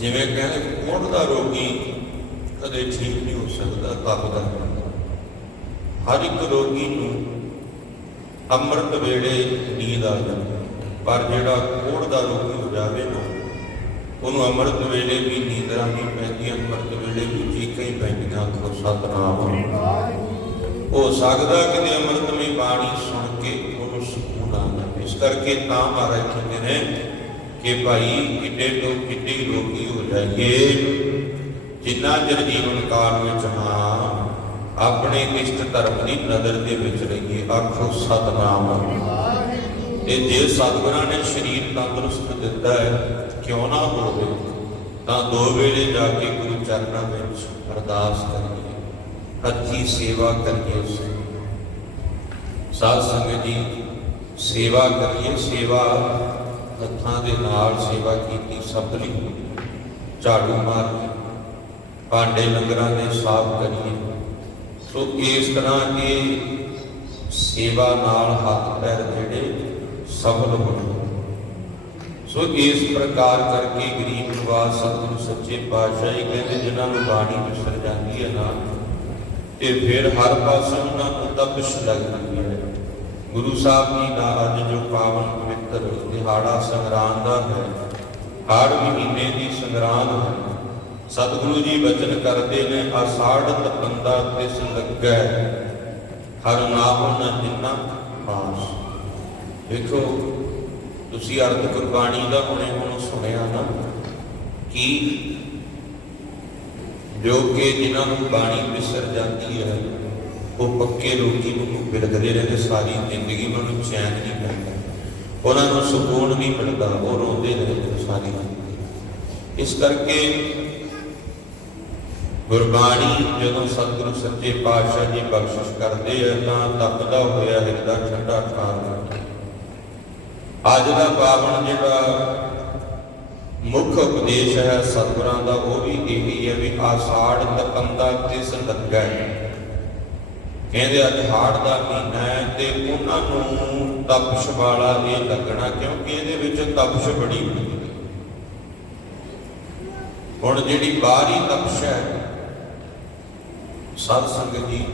ਜਿਵੇਂ ਕਹਿੰਦੇ ਕੋੜ ਦਾ ਰੋਗੀ ਕਦੇ ਠੀਕ ਨਹੀਂ ਹੋ ਸਕਦਾ ਤਪਦਾ ਹਰ ਇੱਕ ਰੋਗੀ ਨੂੰ ਅੰਮ੍ਰਿਤ ਵੇਲੇ ਨੀਂਦ ਆ ਜਾਂਦੀ ਪਰ ਜਿਹੜਾ ਕੋੜ ਦਾ ਰੋਗੀ ਹੋ ਜਾਵੇ ਉਹਨੂੰ ਅੰਮ੍ਰਿਤ ਵੇਲੇ ਵੀ ਨੀਂਦਰਾਂ ਨਹੀਂ ਪੈਂਦੀ ਅੰਮ੍ਰਿਤ ਵੇਲੇ ਵੀ ਚੀਕਾਂ ਹੀ ਪੈਂਦੀਆਂ, ਆਖੋ ਸਤਨਾਮ। ਹੋ ਸਕਦਾ ਕਿ ਅੰਮ੍ਰਿਤਮਈ ਬਾਣੀ ਸੁਣ ਕੇ ਉਹਨੂੰ ਸਕੂਨ ਆਉਂਦਾ। ਇਸ ਕਰਕੇ ਤਾਂ ਮਹਾਰਾਜ ਕਹਿੰਦੇ ਨੇ ਕਿ ਭਾਈ ਕਿੱਡੇ ਤੋਂ ਕਿੱਡੀ ਰੋਗੀ ਹੋ ਜਾਈਏ, ਜਿੰਨਾ ਚਿਰ ਜੀਵਨ ਕਾਲ ਵਿੱਚ ਹਾਂ, ਆਪਣੇ ਇਸ਼ਟ ਧਰਮ ਦੀ ਨਜ਼ਰ ਦੇ ਵਿੱਚ ਰਹੀਏ, ਆਖੋ ਸਤਨਾਮ। ਤੇ ਜੇ ਸਤਿਗੁਰਾਂ ਨੇ ਸਰੀਰ ਤੰਦਰੁਸਤ ਦਿੱਤਾ ਹੈ, ਕਿਉਂ ਨਾ ਹੋਵੇ, ਤਾਂ ਦੋ ਵੇਲੇ ਜਾ ਕੇ ਗੁਰੂ ਚਰਨਾਂ ਵਿੱਚ ਅਰਦਾਸ ਕਰੀਏ, ਹੱਥੀ ਸੇਵਾ ਕਰੀਏ ਉਸ। ਸਾਧ ਸੰਗਤ ਜੀ, ਸੇਵਾ ਕਰੀਏ, ਸੇਵਾ ਹੱਥਾਂ ਦੇ ਨਾਲ ਸੇਵਾ ਕੀਤੀ ਸਭ ਝਾੜੂ ਮਾਰ ਭਾਂਡੇ ਲੰਗਰਾਂ ਦੇ ਸਾਫ਼ ਕਰੀਏ। ਸੋ ਇਸ ਤਰ੍ਹਾਂ ਇਹ ਸੇਵਾ ਨਾਲ ਹੱਥ ਪੈਰ ਜਿਹੜੇ ਸਫਲ ਹੋਣ ਸੋ ਇਸ ਪ੍ਰਕਾਰ ਕਰਕੇ ਗਰੀਬ ਨਿਵਾਸ ਸਤਿਗੁਰੂ ਸੱਚੇ ਪਾਤਸ਼ਾਹ ਜੀ ਕਹਿੰਦੇ, ਜਿਨ੍ਹਾਂ ਨੂੰ ਬਾਣੀ ਵਿਸਰ ਜਾਂਦੀ ਹੈ ਨਾ, ਤੇ ਫਿਰ ਹਰ ਪਾਸੇ ਉਹਨਾਂ ਨੂੰ ਤਪਸ਼ ਲੱਗ ਜਾਂਦੀ ਹੈ। ਗੁਰੂ ਸਾਹਿਬ ਜੀ ਦਾ ਅੱਜ ਜੋ ਪਾਵਨ ਪਵਿੱਤਰ ਦਿਹਾੜਾ ਸੰਗਰਾਂਦ ਦਾ ਹੈ। ਹਰ ਮਹੀਨੇ ਦੀ ਸੰਗਰਾਂਦ ਹੈ। ਸਤਿਗੁਰੂ ਜੀ ਬਚਨ ਕਰਦੇ ਨੇ ਆਸਾੜਤ ਬੰਦਾ ਤਿਸ ਲੱਗੈ। ਹਰ ਨਾਮ ਨ ਜਿੰਨਾ ਪਾਸ। ਦੇਖੋ, ਤੁਸੀਂ ਅਰਥ ਗੁਰਬਾਣੀ ਦਾ ਹੁਣੇ ਹੁਣ ਸੁਣਿਆ ਨਾ, ਕਿ ਜੋ ਕਿ ਜਿਨ੍ਹਾਂ ਨੂੰ ਬਾਣੀ ਵਿਸਰ ਜਾਂਦੀ ਹੈ, ਉਹ ਪੱਕੇ ਲੋਕੀ ਨੂੰ ਬਿਰਦਲੇ ਰਹਿੰਦੇ, ਸਾਰੀ ਜ਼ਿੰਦਗੀ ਉਹਨਾਂ ਨੂੰ ਚੈਨ ਨਹੀਂ ਪੈਂਦਾ। ਉਹਨਾਂ ਨੂੰ ਸਕੂਨ ਨਹੀਂ ਮਿਲਦਾ, ਉਹ ਰੋਂਦੇ ਰਹਿੰਦੇ ਸਾਰੀ। ਇਸ ਕਰਕੇ ਗੁਰਬਾਣੀ ਜਦੋਂ ਸਤਿਗੁਰੂ ਸੱਚੇ ਪਾਤਸ਼ਾਹ ਜੀ ਬਖਸ਼ਿਸ਼ ਕਰਦੇ ਆ, ਤਾਂ ਤਪਦਾ ਹੋਇਆ ਹਿਰਦਾ ਠੰਡਾ ਠਾਰ ਜਾਂਦਾ ਅੱਜ ਦਾ ਪਾਵਨ ਜਿਹੜਾ ਮੁੱਖ ਉਪਦੇਸ਼ ਹੈ ਸਤਿਗੁਰਾਂ ਦਾ, ਉਹ ਵੀ ਇਹੀ ਹੈ ਵੀ ਆਸਾੜ ਤਪੰਦਾ ਤਿਸ ਲੱਗਾ ਕਹਿੰਦੇ ਅੱਜ ਹਾੜ ਦਾ ਮਹੀਨਾ ਹੈ ਤੇ ਉਹਨਾਂ ਨੂੰ ਤਪਸ਼ ਵਾਲਾ ਇਹ ਲੱਗਣਾ, ਕਿਉਂਕਿ ਇਹਦੇ ਵਿੱਚ ਤਪਸ਼ ਬੜੀ ਹੁੰਦੀ ਹੈ। ਹੁਣ ਜਿਹੜੀ ਬਾਹਰੀ ਤਪਸ਼ ਹੈ ਸਤ ਸੰਗਤ ਜੀ,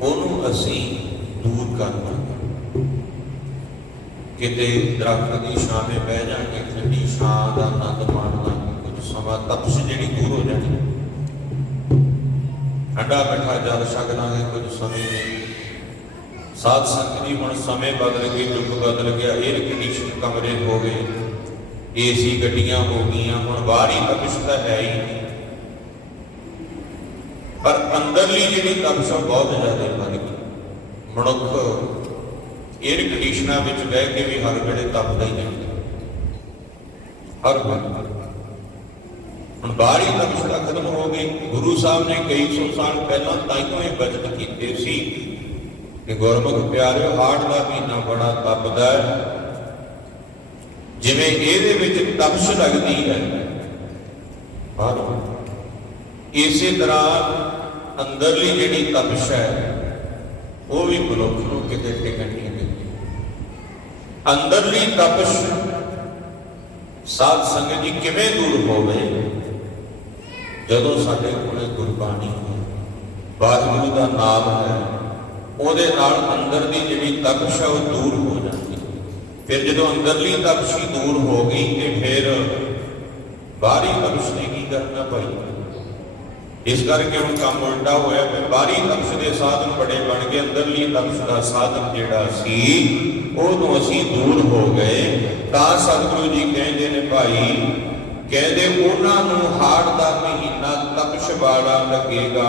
ਉਹਨੂੰ ਅਸੀਂ ਦੂਰ ਕਰਨਾ ਕਿਤੇ ਦਰਖਤ ਦੀ ਛਾਂ ਬਹਿ ਜਾਣਗੇ ਠੰਡੀ ਛਾਂ ਦਾ ਆਨੰਦ ਮਾਣਦਾ ਕੁਝ ਸਮਾਂ ਤਪਸ਼ ਜਿਹੜੀ ਦੂਰ ਹੋ ਜਾਣੀ ਠੰਡਾ ਮਿੱਠਾ ਜਲ ਛਕਣਾਗੇ ਕੁਝ ਸਮੇਂ। ਸਾਧ ਸੰਗਤ ਜੀ, ਹੁਣ ਸਮੇਂ ਬਦਲ ਗਏ ਯੁੱਗ ਬਦਲ ਗਿਆ 에ਅਰ ਕੰਡੀਸ਼ਨ ਕਮਰੇ ਹੋ ਗਏ। ਏਸੀ ਗੱਡੀਆਂ ਹੋ ਗਈਆਂ, ਹੁਣ ਬਾਹਰੀ ਤਪਸ਼ ਤਾਂ ਹੈ ਹੀ ਪਰ ਅੰਦਰਲੀ ਜਿਹੜੀ ਤਪਸ਼ ਬਹੁਤ ਜ਼ਿਆਦਾ ਵੱਧ ਗਈ। ਮਨੁੱਖ 에ਅਰ ਕੰਡੀਸ਼ਨਾਂ ਵਿੱਚ ਬਹਿ ਕੇ ਵੀ ਹਰ ਵੇਲੇ ਤਪਦਾ ਹੀ ਨਹੀਂ। ਹਰ ਵਾਰ ਹੁਣ ਬਾਰੀ ਤਪਸੜਾ ਖਤਮ ਹੋ ਗਈ। ਗੁਰੂ ਸਾਹਿਬ ਨੇ ਕਈ ਸੌ ਸਾਲ ਪਹਿਲਾਂ ਤਾਈਓ ਇਹ ਬਚਨ ਕੀਤੇ ਸੀ। ਕਿ ਗੁਰਮੁਖ ਪਿਆਰਿਓ, ਹਾੜ ਦਾ ਮਹੀਨਾ ਬੜਾ ਤਪਦਾ ਜਿਵੇਂ ਇਹਦੇ ਵਿੱਚ ਤਪਸ਼ ਲੱਗਦੀ ਹੈ। ਬਾਹਰੋਂ ਇਸੇ ਤਰ੍ਹਾਂ ਅੰਦਰਲੀ ਜਿਹੜੀ ਤਪਸ਼ ਹੈ, ਉਹ ਵੀ ਮਨੁੱਖ ਨੂੰ ਕਿਤੇ ਟਿਕਣ ਨਹੀਂ ਦਿੰਦੀ ਅੰਦਰਲੀ ਤਪਸ਼ ਸਾਧ ਸੰਗਤ ਜੀ ਕਿਵੇਂ ਦੂਰ ਹੋਵੇ? ਜਦੋਂ ਸਾਡੇ ਕੋਲੇ ਗੁਰਬਾਣੀ ਹੈ ਵਾਹਿਗੁਰੂ ਦਾ ਨਾਮ ਹੈ, ਉਹਦੇ ਨਾਲ ਅੰਦਰ ਦੀ ਜਿਹੜੀ ਤਪਸ਼ ਹੈ ਉਹ ਦੂਰ ਹੋ ਜਾਂਦੀ। ਫਿਰ ਜਦੋਂ ਅੰਦਰਲੀ ਤਪਸ਼ੀ ਦੂਰ ਹੋ ਗਈ ਤੇ ਫਿਰ ਬਾਹਰੀ ਤਪਸ਼ ਨੇ ਕੀ ਕਰਨਾ ਭਾਈ? ਇਸ ਕਰਕੇ ਹੁਣ ਕੰਮ ਉਲਟਾ ਹੋਇਆ ਕਿ ਬਾਹਰੀ ਤਪਸ਼ ਦੇ ਸਾਧਨ ਬੜੇ ਬਣ ਗਏ, ਅੰਦਰਲੀ ਤਪਸ਼ ਦਾ ਸਾਧਨ ਜਿਹੜਾ ਸੀ ਉਹ ਤੋਂ ਅਸੀਂ ਦੂਰ ਹੋ ਗਏ। ਤਾਂ ਸਤਿਗੁਰੂ ਜੀ ਕਹਿੰਦੇ ਨੇ ਭਾਈ ਕਹਿੰਦੇ ਉਹਨਾਂ ਨੂੰ ਹਾੜ ਦਾ ਮਹੀਨਾ ਤਪਸ਼ ਲੱਗੇਗਾ।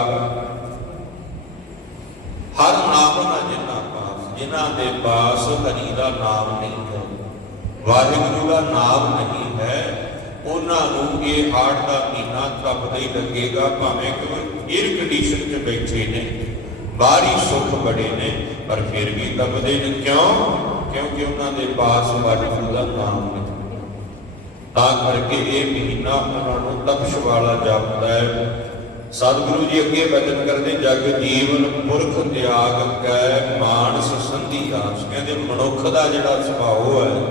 ਹਰ ਨਾਮ ਨਾ ਜਿਨ੍ਹਾਂ ਪਾਸ ਜਿਨ੍ਹਾਂ ਦੇ ਪਾਸ ਹਰੀ ਦਾ ਨਾਮ ਨਹੀਂ ਹੈ, ਵਾਹਿਗੁਰੂ ਦਾ ਨਾਮ ਨਹੀਂ ਹੈ, ਉਹਨਾਂ ਨੂੰ ਇਹ ਹਾੜ ਦਾ ਮਹੀਨਾ ਤਪਦਾ ਹੀ ਲੱਗੇਗਾ, ਭਾਵੇਂ ਕਿ 에ਅਰ ਕੰਡੀਸ਼ਨ 'ਚ ਬੈਠੇ ਨੇ, ਬਾਹਰੀ ਸੁੱਖ ਬੜੇ ਨੇ, ਪਰ ਫਿਰ ਵੀ ਤਪਦੇ ਨੇ। ਕਿਉਂ? ਕਿਉਂਕਿ ਉਹਨਾਂ ਦੇ ਪਾਸ ਵਾਹਿਗੁਰੂ ਦਾ ਨਾਮ ਨਹੀਂ। ਤਾਂ ਕਰਕੇ ਇਹ ਮਹੀਨਾ ਉਹਨਾਂ ਨੂੰ ਤਪਸ਼ ਵਾਲਾ ਜਾਪਦਾ ਹੈ। ਸਤਿਗੁਰੂ ਜੀ ਅੱਗੇ ਬਚਨ ਕਰਦੇ, ਜਗ ਜੀਵਨ ਪੁਰਖ ਤਿਆਗ ਕੈ, ਮਾਨਸ ਸੰਧੀ ਆਸ। ਕਹਿੰਦੇ ਮਨੁੱਖ ਦਾ ਜਿਹੜਾ ਸੁਭਾਅ ਹੈ,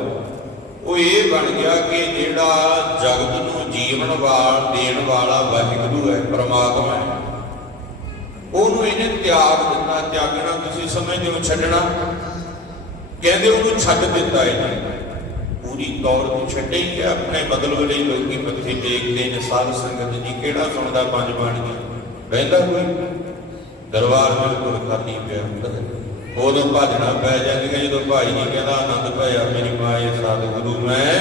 ਉਹ ਇਹ ਬਣ ਗਿਆ ਕਿ ਜਿਹੜਾ ਜਗਤ ਨੂੰ ਜੀਵਨ ਵਾਲ, ਦੇਣ ਵਾਲਾ ਵਾਹਿਗੁਰੂ ਹੈ, ਪਰਮਾਤਮਾ ਹੈ। ਉਹਨੂੰ ਇਹਨੇ ਤਿਆਗ ਦਿੱਤਾ, ਤਿਆਗਣਾ ਤੁਸੀਂ ਸਮਝਦੇ ਹੋ, ਛੱਡਣਾ। ਕਹਿੰਦੇ ਉਹਨੂੰ ਛੱਡ ਦਿੱਤਾ ਇਹਨੇ। ਪੂਰੀ ਤੌਰ ਤੇ ਛੱਡੇ ਹੀ ਆਪਣੇ ਬਦਲੋ ਲਈ ਲੋਕੀ ਮੱਥੇ ਟੇਕਦੇ ਨੇ, ਸਾਧ ਸੰਗਤ ਜੀ ਕਿਹੜਾ ਸੁਣਦਾ ਪੰਜ ਬਾਣੀਆਂ? ਬਹਿੰਦਾ ਕੋਈ? ਦਰਬਾਰ ਬਿਲਕੁਲ ਖਾਲੀ ਪਿਆ ਉਦੋਂ ਭਜਣਾ ਪੈ ਜਾਂਦੀਆਂ, ਜਦੋਂ ਭਾਈ ਜੀ ਕਹਿੰਦਾ ਆਨੰਦ ਭਇਆ, ਮੇਰੀ ਮਾਏ ਸਤਿਗੁਰੂ ਮੈਂ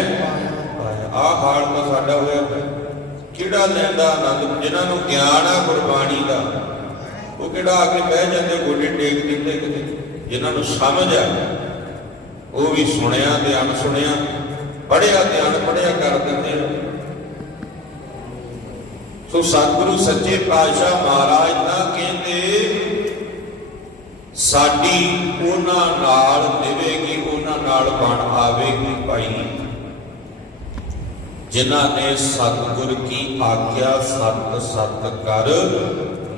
ਪਾਇਆ। ਹਾਲ ਤਾਂ ਸਾਡਾ ਹੋਇਆ ਕਿਹੜਾ ਲੈਂਦਾ ਆਨੰਦ? ਜਿਨ੍ਹਾਂ ਨੂੰ ਗਿਆਨ ਆ ਗੁਰਬਾਣੀ ਦਾ, ਉਹ ਕਿਹੜਾ ਆ ਕੇ ਬਹਿ ਜਾਂਦੇ, ਗੋਡੇ ਟੇਕ ਦਿੰਦੇ ਕਿਤੇ? ਜਿਨ੍ਹਾਂ ਨੂੰ ਸਮਝ ਆ, ਉਹ ਵੀ ਸੁਣਿਆ ਤੇ ਅਣਸੁਣਿਆ। ਪੜਿਆ ਤੇ ਅਣਪੜਿਆ ਕਰ ਦਿੰਦੇ ਆ ਸੋ ਸਤਿਗੁਰੂ ਸੱਚੇ ਪਾਤਸ਼ਾਹ ਮਹਾਰਾਜ ਤਾਂ ਕਹਿੰਦੇ, ਸਾਡੀ ਉਹਨਾਂ ਨਾਲ ਦੇਵੇਗੀ ਉਹਨਾਂ ਨਾਲ ਬਣ ਆਵੇਗੀ ਭਾਈ। ਜਿਨ੍ਹਾਂ ਨੇ ਸਤਿਗੁਰ ਕੀ ਆਗਿਆ ਸਤ ਸਤ ਕਰ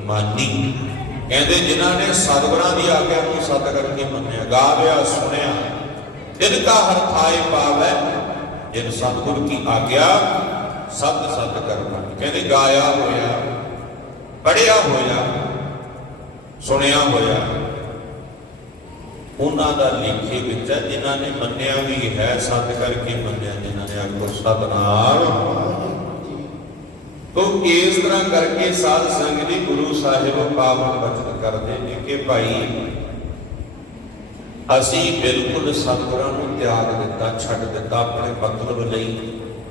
ਮਾਨੀ। ਕਹਿੰਦੇ, ਜਿਨ੍ਹਾਂ ਨੇ ਸਤਿਗੁਰਾਂ ਦੀ ਆਗਿਆ ਨੂੰ ਸਤ ਕਰਕੇ ਮੰਨਿਆ, ਗਾਵਿਆ, ਸੁਣਿਆ, ਤਿਨ ਕਾ ਹਰ ਥਾਏ ਪਾਵੈ। ਜਿਨ ਸਤਿਗੁਰ ਕੀ ਆਗਿਆ, ਸਤ ਸਤ ਕਰ ਕਹਿੰਦੇ ਗਾਇਆ ਹੋਇਆ, ਪੜਿਆ ਹੋਇਆ, ਸੁਣਿਆ ਹੋਇਆ। ਉਹਨਾਂ ਦਾ ਲੇਖੇ ਵਿੱਚ ਹੈ, ਜਿਨ੍ਹਾਂ ਨੇ ਮੰਨਿਆ ਵੀ ਹੈ, ਸਤ ਕਰਕੇ ਮੰਨਿਆ, ਜਿਨ੍ਹਾਂ ਨੇ ਆਖੋ ਸਤਨਾਮ। ਤੋ ਇਸ ਤਰ੍ਹਾਂ ਕਰਕੇ ਸਾਧ ਸੰਗਤ ਦੀ ਗੁਰੂ ਸਾਹਿਬ ਪਾਵਨ ਬਚਨ ਕਰਦੇ ਨੇ ਕਿ ਭਾਈ ਅਸੀਂ ਬਿਲਕੁਲ ਸਤਿਗੁਰਾਂ ਨੂੰ ਤਿਆਗ ਦਿੱਤਾ ਛੱਡ ਦਿੱਤਾ ਆਪਣੇ ਮਤਲਬ ਲਈ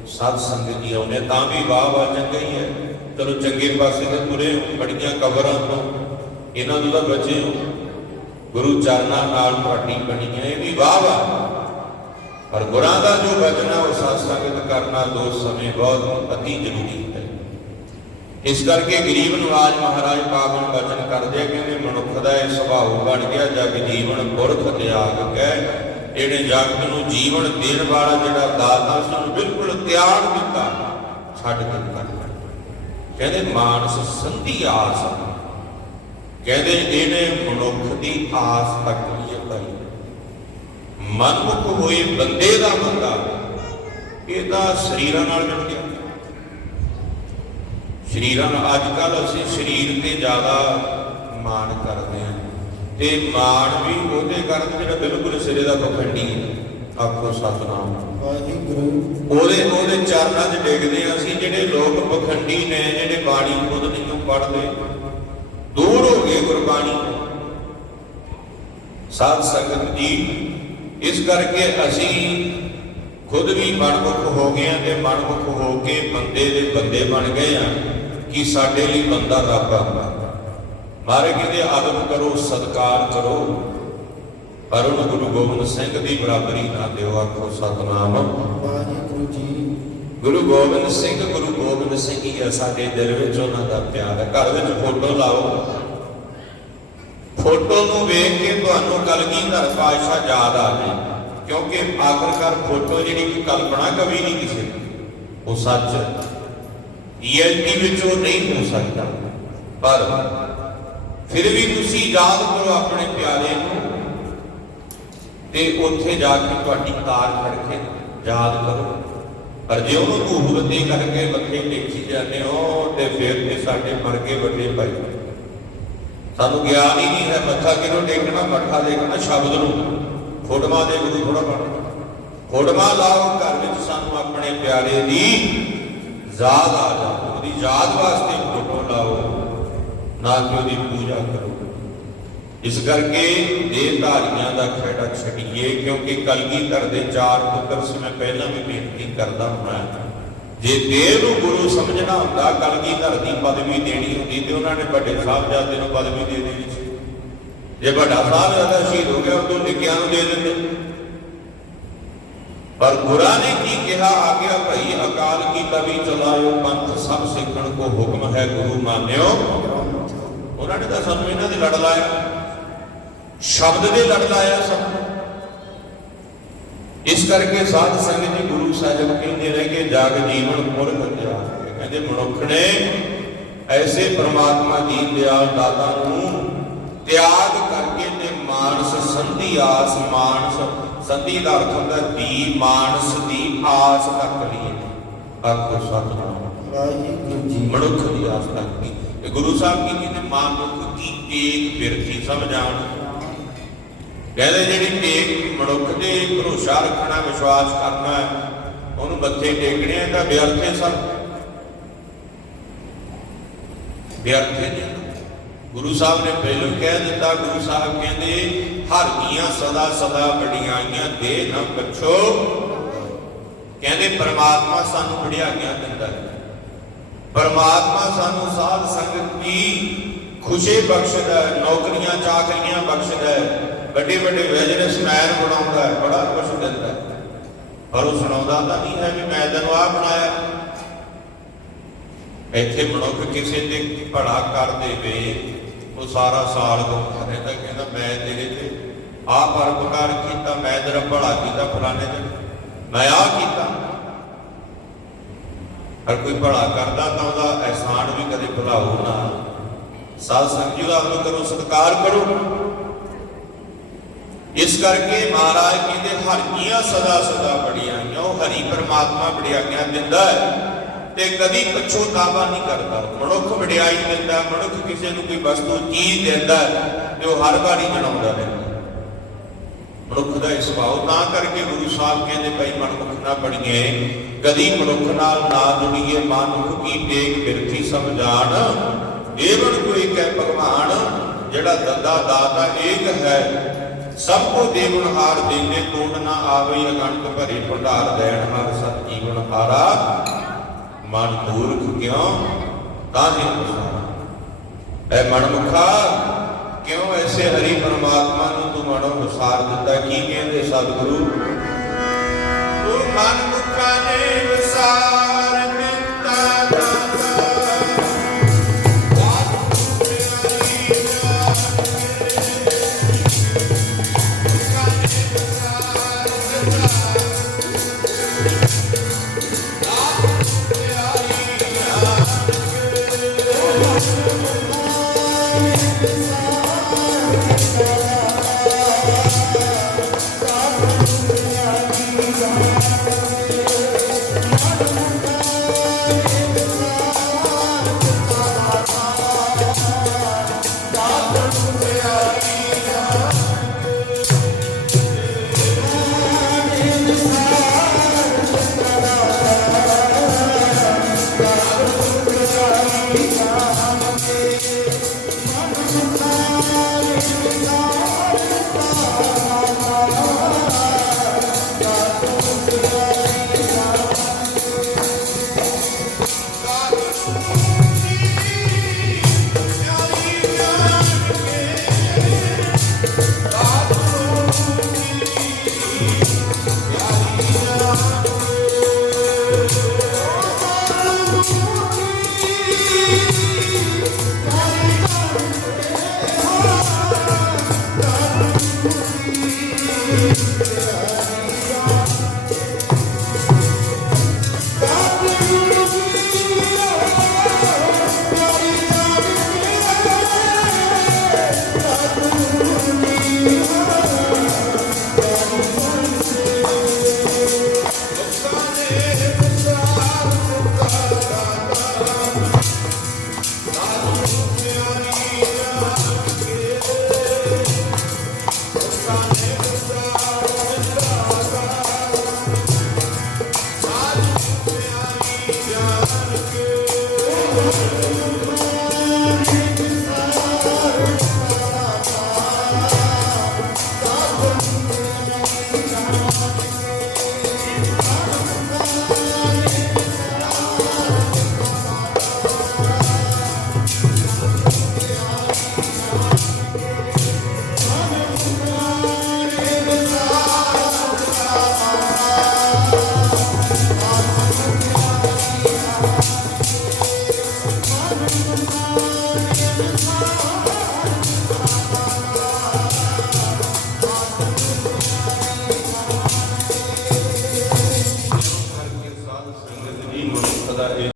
ਸਾਧ ਸੰਗਤ ਜੀ ਆਉਨੇ ਤਾਂ ਵੀ ਵਾਹ ਵਾਹ ਚੰਗਾ ਹੀ ਹੈ। ਚਲੋ ਚੰਗੇ ਪਾਸੇ ਤੇ ਤੁਰੇ ਹੋ, ਬੜੀਆਂ ਕਬਰਾਂ ਤੋਂ। ਇਹਨਾਂ ਤੋਂ ਤਾਂ ਬਚੇ ਹੋ। ਗੁਰੂ ਚਰਨਾਂ ਨਾਲ ਤੁਹਾਡੀ ਬਣੀ ਹੈ ਇਹ ਵੀ ਵਾਹ ਵਾਹ। ਪਰ ਗੁਰਾਂ ਦਾ ਜੋ ਬਚਨ ਹੈ ਉਹ ਸਾਧ ਸੰਗਤ ਕਰਨਾ ਦੋ ਸਮੇਂ ਬਹੁਤ ਅਤੀ ਜ਼ਰੂਰੀ ਹੈ। ਇਸ ਕਰਕੇ ਗਰੀਬ ਨਵਾਜ ਮਹਾਰਾਜ ਪਾਵਨ ਬਚਨ ਕਰਦੇ ਆ ਕਹਿੰਦੇ ਮਨੁੱਖ ਦਾ ਇਹ ਸੁਭਾਅ ਬਣ ਗਿਆ, ਜਗ ਜੀਵਨ ਪੁਰਖ ਤਿਆਗ ਕੇ ਜਿਹੜੇ ਜਗਤ ਨੂੰ ਜੀਵਨ ਦੇਣ ਵਾਲਾ ਜਿਹੜਾ ਦਾਤਾ ਸੀ, ਉਹਨੂੰ ਬਿਲਕੁਲ ਤਿਆਗ ਦਿੱਤਾ, ਛੱਡ ਦਿੱਤਾ ਕਹਿੰਦੇ ਮਾਨਸ ਸੰਧੀ ਆਸ ਕਹਿੰਦੇ ਇਹਨੇ ਮਨੁੱਖ ਦੀ ਆਸ ਤੱਕ ਨਹੀਂ ਭਾਈ ਮਨਮੁਖ ਹੋਏ ਬੰਦੇ ਦਾ ਬੰਦਾ, ਇਹ ਤਾਂ ਸਰੀਰਾਂ ਨਾਲ ਜੁੜ ਗਿਆ। ਸਰੀਰਾਂ ਨਾਲ, ਅੱਜ ਕੱਲ ਅਸੀਂ ਸਰੀਰ ਤੇ ਜ਼ਿਆਦਾ ਮਾਣ ਕਰਦੇ ਹਾਂ ਤੇ ਮਾਣ ਵੀ ਉਹਦੇ ਕਰਦੇ ਜਿਹੜਾ ਬਿਲਕੁਲ ਸਿਰੇ ਦਾ ਪਖੰਡੀ ਹੈ ਆਖੋ ਸਤਨਾਮ। ਵਾਹਿਗੁਰੂ। ਉਹਦੇ ਉਹਦੇ ਚਰਨਾਂ 'ਚ ਡਿੱਗਦੇ ਹਾਂ ਅਸੀਂ ਜਿਹੜੇ ਲੋਕ ਪਖੰਡੀ ਨੇ ਜਿਹੜੇ ਬਾਣੀ ਖੁਦ ਨਹੀਂ ਪੜ੍ਹਦੇ। ਦੂਰ ਹੋ ਗਏ ਗੁਰਬਾਣੀ ਸਾਧ ਸੰਗਤ ਜੀ ਇਸ ਕਰਕੇ ਅਸੀਂ ਖੁਦ ਵੀ ਮਨਮੁਖ ਹੋ ਗਏ ਹਾਂ ਤੇ ਮਨਮੁਖ ਹੋ ਕੇ ਬੰਦੇ ਦੇ ਬੰਦੇ ਬਣ ਗਏ ਆ ਕਿ ਸਾਡੇ ਲਈ ਬੰਦਾ ਰੱਬ ਆ। ਮਾਰੇ ਕਹਿੰਦੇ ਆਦਮ ਕਰੋ ਸਤਕਾਰ ਕਰੋ। ਪਰ ਉਹਨੂੰ ਗੁਰੂ ਗੋਬਿੰਦ ਸਿੰਘ ਦੀ ਬਰਾਬਰੀ ਨਾ ਦਿਓ ਆਖੋ ਸਤਨਾਮ। ਵਾਹਿਗੁਰੂ ਜੀ। ਗੁਰੂ ਗੋਬਿੰਦ ਸਿੰਘ ਗੁਰੂ ਗੋਬਿੰਦ ਸਿੰਘ ਹੀ ਆ ਸਾਡੇ ਦਿਲ ਵਿੱਚ ਉਹਨਾਂ ਦਾ ਪਿਆਰ। ਹੈ ਘਰ ਵਿੱਚ ਫੋਟੋ ਲਾਓ। ਫੋਟੋ ਨੂੰ ਵੇਖ ਕੇ ਤੁਹਾਨੂੰ ਕਲਗੀਧਰ ਪਾਤਸ਼ਾਹ ਯਾਦ ਆ ਜਾਏ ਕਿਉਂਕਿ ਆਖਰਕਾਰ ਫੋਟੋ ਜਿਹੜੀ ਕਿ ਕਲਪਨਾ ਕਵੀ ਨਹੀਂ ਕਿਸੇ ਦੀ, ਉਹ ਸੱਚ। ਰਿਐਲਿਟੀ ਵਿੱਚ ਉਹ ਨਹੀਂ ਹੋ ਸਕਦਾ। ਪਰ ਫਿਰ ਵੀ ਤੁਸੀਂ ਯਾਦ ਕਰੋ ਆਪਣੇ ਪਿਆਰੇ ਨੂੰ ਤੇ ਉੱਥੇ ਜਾ ਕੇ ਤੁਹਾਡੀ ਤਾਰ ਖੜ ਕੇ ਯਾਦ ਕਰੋ। ਪਰ ਜੇ ਉਹਨੂੰ ਧੂਫਬੱਤੀ ਕਰਕੇ ਮੱਥੇ ਟੇਕੀ ਜਾਂਦੇ ਹੋ ਤੇ ਫਿਰ ਤੇ ਸਾਡੇ ਮਰ ਵੱਡੇ ਭਾਈ। ਸਾਨੂੰ ਗਿਆਨ ਹੀ ਨਹੀਂ ਹੈ ਮੱਥਾ ਕਿਹਨੂੰ ਟੇਕਣਾ, ਮੱਥਾ ਦੇਖਣਾ ਸ਼ਬਦ ਨੂੰ। ਫੋਟੋਆਂ ਦੇ ਗੁਰੂ ਥੋੜਾ ਪੜਨਾ ਫੋਟੋਆਂ ਲਾਓ, ਘਰ ਵਿੱਚ ਸਾਨੂੰ ਆਪਣੇ ਪਿਆਰੇ ਦੀ ਯਾਦ ਆ ਜਾਵੇ, ਉਹਦੀ ਯਾਦ ਵਾਸਤੇ ਨਾ ਕਿ ਉਹਦੀ ਪੂਜਾ ਕਰੋ। ਇਸ ਕਰਕੇ ਦੇਹ ਦਾ ਖੇੜਾ ਛੱਡੀਏ, ਕਿਉਂਕਿ ਕਲਗੀਧਰ ਦੇ ਚਾਰ ਪੁੱਤਰ ਸੀ, ਮੈਂ ਪਹਿਲਾਂ ਵੀ ਬੇਨਤੀ ਕਰਦਾ ਹਾਂ। ਜੇ ਦੇਹ ਨੂੰ ਗੁਰੂ ਸਮਝਣਾ ਹੁੰਦਾ, ਕਲਗੀਧਰ ਦੀ ਪਦਵੀ ਦੇਣੀ ਹੁੰਦੀ, ਤੇ ਉਹਨਾਂ ਨੇ ਵੱਡੇ ਸਾਹਿਬਜ਼ਾਦੇ ਨੂੰ ਪਦਵੀ ਦੇ ਦੇਣੀ ਸੀ। ਜੇ ਵੱਡਾ ਸਾਹਿਬਜ਼ਾਦਾ ਸ਼ਹੀਦ ਹੋ ਗਿਆ ਉਦੋਂ ਨਿੱਕਿਆਂ ਨੂੰ ਦੇ ਦਿੰਦੇ। ਪਰ ਗੁਰਾਂ ਨੇ ਕੀ ਕਿਹਾ? ਆਗਿਆ ਭਈ ਅਕਾਲ ਕੀ ਤਵੀ ਚਲਾਇਓ, ਪੰਥ ਸਭ ਸਿੱਖਣ ਕੋ ਹੁਕਮ ਹੈ, ਗੁਰੂ ਮਾਨਿਓ। ਉਹਨਾਂ ਨੇ ਤਾਂ ਸਾਨੂੰ ਇਹਨਾਂ ਦੇ ਲੜ ਲਾਇਆ। ਸ਼ਬਦ ਦੇ ਲੜ ਲਾਇਆ ਸਭ ਇਸ ਕਰਕੇ ਸਾਧ ਸੰਗਤ ਜੀ ਗੁਰੂ ਸਾਹਿਬ ਕਹਿੰਦੇ ਰਹੇ ਕਿ ਜਗ ਜੀਵਨ ਮੁਰਖ ਤਿਆਗ। ਕਹਿੰਦੇ ਮਨੁੱਖ ਨੇ ਐਸੇ ਪ੍ਰਮਾਤਮਾ ਦੀਨ ਦਿਆਲ ਦਾਤਾ ਨੂੰ ਤਿਆਗ ਕਰਕੇ ਤੇ ਮਾਨਸ ਸੰਧੀ ਆਸ ਮਾਨਸ ਸੰਧੀ ਦਾ ਅਰਥ ਹੁੰਦਾ ਦੀ ਮਾਨਸ ਦੀ ਆਸ ਤੱਕ ਲਈ ਆਖੋ ਸਤਨਾਮ। ਮਨੁੱਖ ਦੀ ਆਸ ਤੱਕ ਕੀ ਇਹ ਗੁਰੂ ਸਾਹਿਬ ਕੀ ਕਹਿੰਦੇ ਮਨੁੱਖ ਕੀ ਟੇਕ ਬਿਰਥੀ ਸਮਝਾਣ ਕਹਿੰਦੇ ਜਿਹੜੀ ਟੇਕ ਮਨੁੱਖ ਤੇ ਭਰੋਸਾ ਰੱਖਣਾ, ਵਿਸ਼ਵਾਸ ਕਰਨਾ, ਉਹਨੂੰ ਮੱਥੇ ਟੇਕਣੇ ਆ ਤਾਂ ਵਿਅਰਥੇ ਸਭ। ਵਿਅਰਥੇ ਨੇ ਗੁਰੂ ਸਾਹਿਬ ਨੇ ਪਹਿਲਾਂ ਕਹਿ ਦਿੱਤਾ, ਗੁਰੂ ਸਾਹਿਬ ਕਹਿੰਦੇ, ਹਰ ਕੀਆਂ ਸਦਾ ਸਦਾ ਵਡਿਆਈਆਂ ਦੇ ਨਾ ਪਛੋ। ਕਹਿੰਦੇ, ਪਰਮਾਤਮਾ ਸਾਨੂੰ ਵਡਿਆਈਆਂ ਦਿੰਦਾ ਹੈ। ਪਰਮਾਤਮਾ ਸਾਨੂੰ ਸਾਧ ਸੰਗਤ ਦੀ ਖੁਸ਼ੀ ਬਖਸ਼ਦਾ ਹੈ ਨੌਕਰੀਆਂ, ਚਾਕਰੀਆਂ ਬਖਸ਼ਦਾ ਹੈ ਵੱਡੇ ਵੱਡੇ ਬਿਜ਼ਨਸਮੈਨ ਬਣਾਉਂਦਾ ਹੈ ਬੜਾ ਕੁਝ ਦਿੰਦਾ। ਹੈ ਪਰ ਉਹ ਸੁਣਾਉਂਦਾ ਤਾਂ ਨਹੀਂ ਹੈ ਵੀ ਮੈਂ ਤੈਨੂੰ ਆ ਬਣਾਇਆ। ਇੱਥੇ ਮਨੁੱਖ ਕਿਸੇ ਤੇ ਭੜਾ ਕਰ ਦੇਵੇ ਉਹ ਸਾਰਾ ਸਾਲ ਗਾਉਂਦਾ ਰਹਿੰਦਾ, ਕਹਿੰਦਾ ਮੈਂ ਤੇਰੇ ਤੇ ਆਹ ਪਰਪਕਾਰ ਕੀਤਾ, ਮੈਂ ਤੇਰਾ ਭਲਾ ਕੀਤਾ, ਫਲਾਣੇ ਤੇ ਮੈਂ ਆ ਕੀਤਾ। ਹਰ ਕੋਈ ਭਲਾ ਕਰਦਾ ਤਾਂ ਉਹਦਾ ਅਹਿਸਾਨ ਵੀ ਕਦੇ ਭੁਲਾਓ ਨਾ ਸਾਧ ਸੰਗਤ ਜੀ ਦਾ ਆਦਰ ਕਰੋ ਸਤਿਕਾਰ ਕਰੋ। ਇਸ ਕਰਕੇ ਮਹਾਰਾਜ ਕਹਿੰਦੇ ਹਰਕੀਆਂ ਸਦਾ ਸਦਾ ਬੜੀਆਂ ਉਹ ਹਰੀ ਪਰਮਾਤਮਾ ਬੜੀਆਂ ਦਿੰਦਾ ਹੈ ਤੇ ਕਦੀ ਪਛੋਤਾਵਾ ਨਹੀਂ ਕਰਦਾ। ਮਨੁੱਖ ਵਡਿਆਈ ਦਿੰਦਾ ਮਨੁੱਖ ਕਿਸੇ ਨੂੰ ਕੋਈ ਵਸਤੂ ਚੀਜ਼ ਦਿੰਦਾ ਤੇ ਉਹ ਹਰ ਵਾਰੀ ਜਣਾਉਂਦਾ ਰਹਿੰਦਾ। ਮਨੁੱਖ ਦਾ ਇਹ ਸੁਭਾਅ, ਤਾਂ ਕਰਕੇ ਗੁਰੂ ਸਾਹਿਬ ਕਹਿੰਦੇ ਭਾਈ ਮਨੁੱਖ ਨਾ ਬਣੀਏ, ਕਦੀ ਮਨੁੱਖ ਨਾਲ ਨਾ ਜੁੜੀਏ, ਮਨੁੱਖ ਕੀ ਟੇਕ ਬਿਰਥੀ ਸਮਝਾਣ ਏਵਨ ਕੋਈ ਕਹਿ ਭਗਵਾਨ, ਜਿਹੜਾ ਦੰਦਾ ਦਾਤਾ ਏਕ ਹੈ, ਸਭ ਕੋ ਦੇਵਨਹਾਰ ਦੇਨੇ ਤੋੜ ਨਾ ਆਵੇ ਅਗੰਤ ਭਰੇ ਭੰਡਾਰ ਦੇਣ, ਹਰ ਸਤ ਜੀਵਨ ਹਾਰਾ, ਮਨ ਮੂਰਖ ਕਿਉਂ? ਤਾਂ ਅਨੁਸਾਰ ਐ ਮਨਮੁਖਾ, ਕਿਉਂ ਐਸੇ ਹਰੀ ਪਰਮਾਤਮਾ ਨੂੰ ਵਿਸਾਰ ਦਿੱਤਾ ਕੀ ਕਹਿੰਦੇ ਸਤਿਗੁਰੂ? ਤੂੰ ਮਨ ਮੁਖਾ ਨੇ ਵਿਸਾਰ